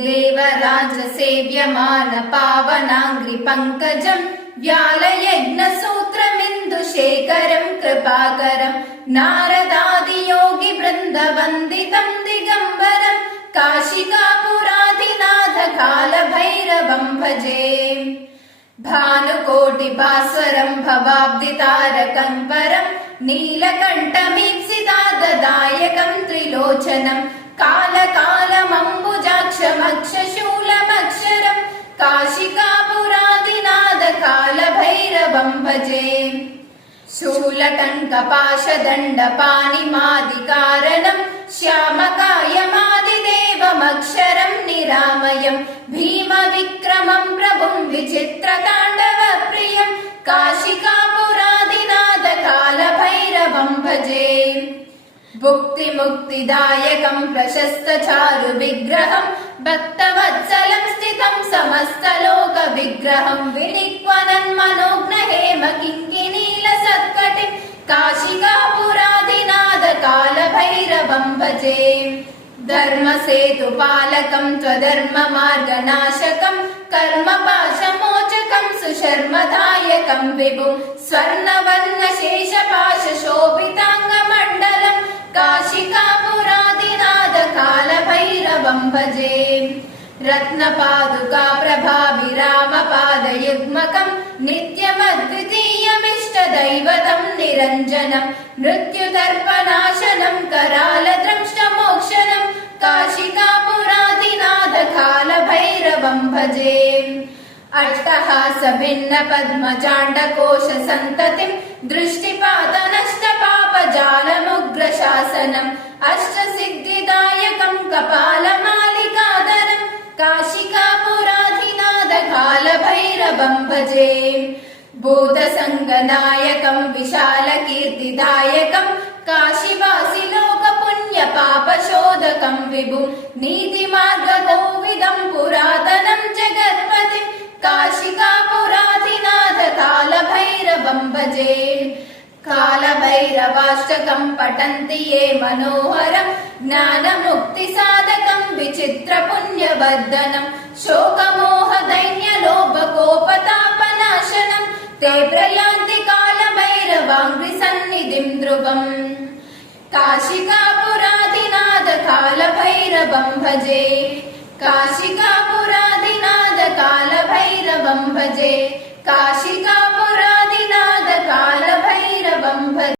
देवराज सेव्यमान पावनाङ्घ्रि पङ्कजम् व्यालयज्ञसूत्रमिन्दुशेखरम् कृपाकरम् नारदादियोगि वृन्दवन्दितम् दिगम्बरम् काशिकापुराधिनाथ कालभैरवम् भजे। भानुकोटिभास्वरम् भवाब्दितारकम् परम् नीलकण्ठमीप्सितादायकम् त्रिलोचनम् कालकालमम्बुजाक्षमक्षशूलमक्षरम् काशिकापुराधिनाथ कालभैरवम् भजे। शूलकङ्कपाशदण्डपाणिमादिकारणम् श्यामकायमादिदेवमक्षरम् निरामयम् भीमविक्रमम् प्रभुम् विचित्रताण्डवप्रियम् काशिकापुराधिनाथ कालभैरवम् भजे। भुक्तिमुक्तिदायकम् प्रशस्तचारु विग्रहम् भक्तवत्सलम् स्थितम् समस्तलोकविग्रहम् विनिक्वनन्मनोज्ञहेम किङ्किणीलसत्कटिम् काशिकापुराधिनाथ कालभैरवम् भजे। धर्मसेतुपालकम् त्वधर्ममार्गनाशकम् कर्मपाशमोचकम् सुशर्मदायकम् विभुम् स्वर्णवर्णशेषपाशशोभिताङ्गमण्डलम् काशिकापुराधिनाथ कालभैरवम् भजे। रत्नपादुका प्रभाभिरामपादयुग्मकम् नित्यमद्वितीयमिष्टदैवतम् निरञ्जनम् मृत्युतर्पणाशनम् करालद्रंष्टमोक्षणम् काशिकापुराधिनाथ कालभैरवम् भजे। अट्टहास भिन्न पद्मचाण्डकोश सन्ततिम् दृष्टिपातनष्टपापजालमुग्रशासनम् अष्टसिद्धिदायकम् कपालमालिकाधरम् काशिकापुराधिनाथ कालभैरवम् भजे। भूतसङ्गनायकम् विशालकीर्तिदायकम् काशीवासि लोकपुण्यपापशोधकम् विभुम् नीतिमार्गकोविदम् पुरातनम् जगत्पतिम् काशिकापुराधिनाथ कालभैरवम् भजे। कालभैरवाष्टकम् पठन्ति ये मनोहरम् ज्ञानमुक्तिसाधकम् विचित्रपुण्यवर्धनम् शोकमोहदैन्यलोभकोपतापनाशनम् ते प्रयान्ति कालभैरवाङ्घ्रिसन्निधिम् ध्रुवम् काशिकापुराधिनाथ कालभैरवम् भजे। काशिकापुराधिनाथ कालभैरवम् भजे। काशिकापुराधिनाथ कालभैरवम् भजे।